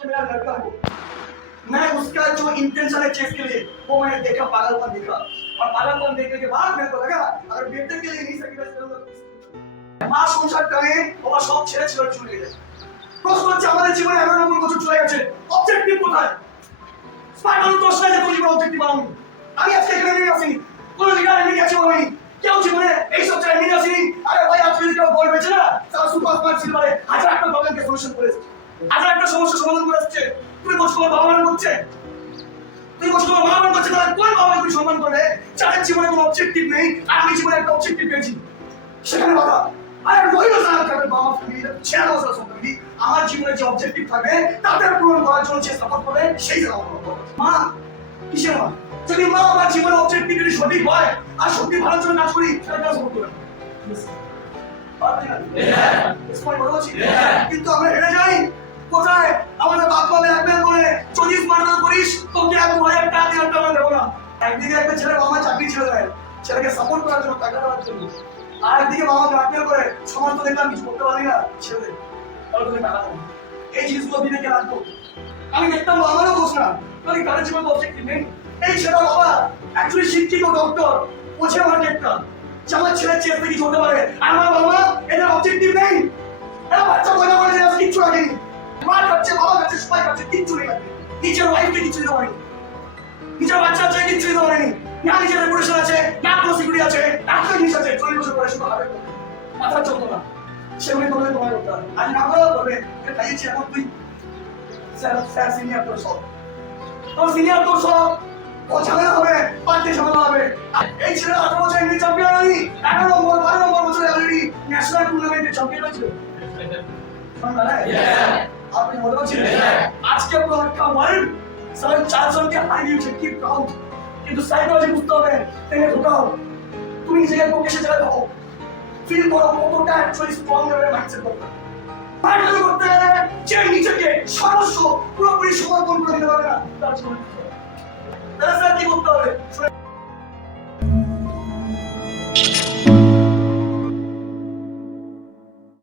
कि मेरा लड़का हो। मैं उसका जो इंटेंशन है चेस के लिए वो मैंने देखा, पागलपन देखा, और पागलपन देखने के बाद मेरे को लगा अगर बेटे के लिए नहीं सैक्रिफाइस करूंगा तो মা সংসার টানে বাবা সব ছেড়ে ছেড়ে চলে গেছে। প্রশ্ন হচ্ছে আমাদের জীবনে এমন এমন কিছু চলে গেছে, অবজেক্টিভ কোথায়? স্পাইরাল প্রশ্ন আছে তোর জীবনে অবজেক্টিভ বানাবো। আমি আজকে এখানে নিয়ে আসিনি, কোনো লিডার এনে গেছে বলিনি, কেউ জীবনে এই সব জায়গায় নিয়ে আসিনি। আরে ভাই আজকে যদি কেউ বল পেয়েছে না তারা সুপার স্মার্ট সিলভারে হাজার একটা প্রবলেমকে সলিউশন করেছে, হাজার একটা সমস্যা সমাধান করে আসছে। তুমি বলছো তোমার বাবা মান করছে, তুমি বলছো তোমার বাবা মান করছে, তাহলে কোন বাবা তুমি সম্মান করবে যাদের জীবনে কোনো অবজেক্টিভ নেই? আর আমি জীবনে একটা অবজেক্টিভ পেয়েছি, সেখানে বাবা আরে রইল না কারণ বাবা ফ্যামিলি ছেড়ে বসা সম্পর্কে আমার জীবনে যে অবজেক্টিভ থাকবে তাদের পূরণ করার জন্য যে সাপোর্ট করবে সেই জায়গা মা কিসের মা? যদি মা আমার জীবনে অবজেক্টিভ যদি সঠিক হয় আর সত্যি ভালোর জন্য কাজ করি সেটা সাপোর্ট করবে। কিন্তু আমরা হেরে যাই কোথায়? আমাদের বাপ মা ব্ল্যাকমেল করে যদি স্মার্টফোন করিস তোকে আর 2000 টাকা দিয়ে আমরা দেবো না। একদিকে একটা ছেলে বাবা চাকরি ছেড়ে দেয় ছেলেকে সাপোর্ট করার জন্য, টাকা দেওয়ার জন্য, আর একদিকে বাবা ব্ল্যাকমেল করে সমাজ তো দেখলাম কিছু করতে পারি না ছেড়ে দেয়, তাহলে তোকে টাকা দেবো। এই জিনিসগুলো বিবেকে রাখবো। আমি দেখতাম আমারও দোষ না, মানে কারোর জীবনে অবজেক্টিভ নেই। এই ছেলেটা বাবা অ্যাকচুয়ালি শিক্ষিত ডক্টর, বোঝে মার্কেটটা যে আমার ছেলে চেয়ে কিছু হতে পারে, আর আমার বাবা এদের অবজেক্টিভ নেই। এরা বাচ্চা মজা করে যে কিচ্ছু রাখেনি, মা খাচ্ছে বাবা খাচ্ছে সবাই খাচ্ছে, কিচ্ছু নেই, নিজের ওয়াইফকে কিচ্ছু দিতে পারেনি, নিজের বাচ্চা আছে কিচ্ছু দিতে পারেনি, না নিজের রেপুটেশন আছে, না কোনো সিকিউরিটি আছে, একটা জিনিস আছে 40 বছর বয়স হবে মাথার চলতো না, সেগুলি তোমাদের তোমার করতে হবে। আর না করা হবে খাইয়েছি এখন তুই স্যার সিনিয়র তোর সব, তোর সিনিয়র তোর সব ও ঝামেলা হবে, পার্টি ঝামেলা হবে। এই ছেলে 18 বছর ইংলিশ চ্যাম্পিয়ন হয়নি, 11 নম্বর 12 নম্বর বছরে অলরেডি ন্যাশনাল টুর্নামেন্টে চ্যাম্পিয়ন হয়েছিল। আপনি মনে করছেন আজকে পুরো একটা ওয়ার্ল্ড 4 জনকে হারিয়ে দিয়েছে, কি প্রাউড। কিন্তু সাইকোলজি বুঝতে হবে, টেনে ঢোকাও, তুমি নিজেকে প্রকাশে জায়গা দাও, ফিল করো কতটা অ্যাকচুয়ালি স্ট্রং লেভেলের মাইন্ডসেট করতে হবে। পার্টি করতে গেলে যে নিজেকে সর্বস্ব পুরোপুরি সমর্পণ করে দিতে পারবে না তার জীবনে কি করতে হবে?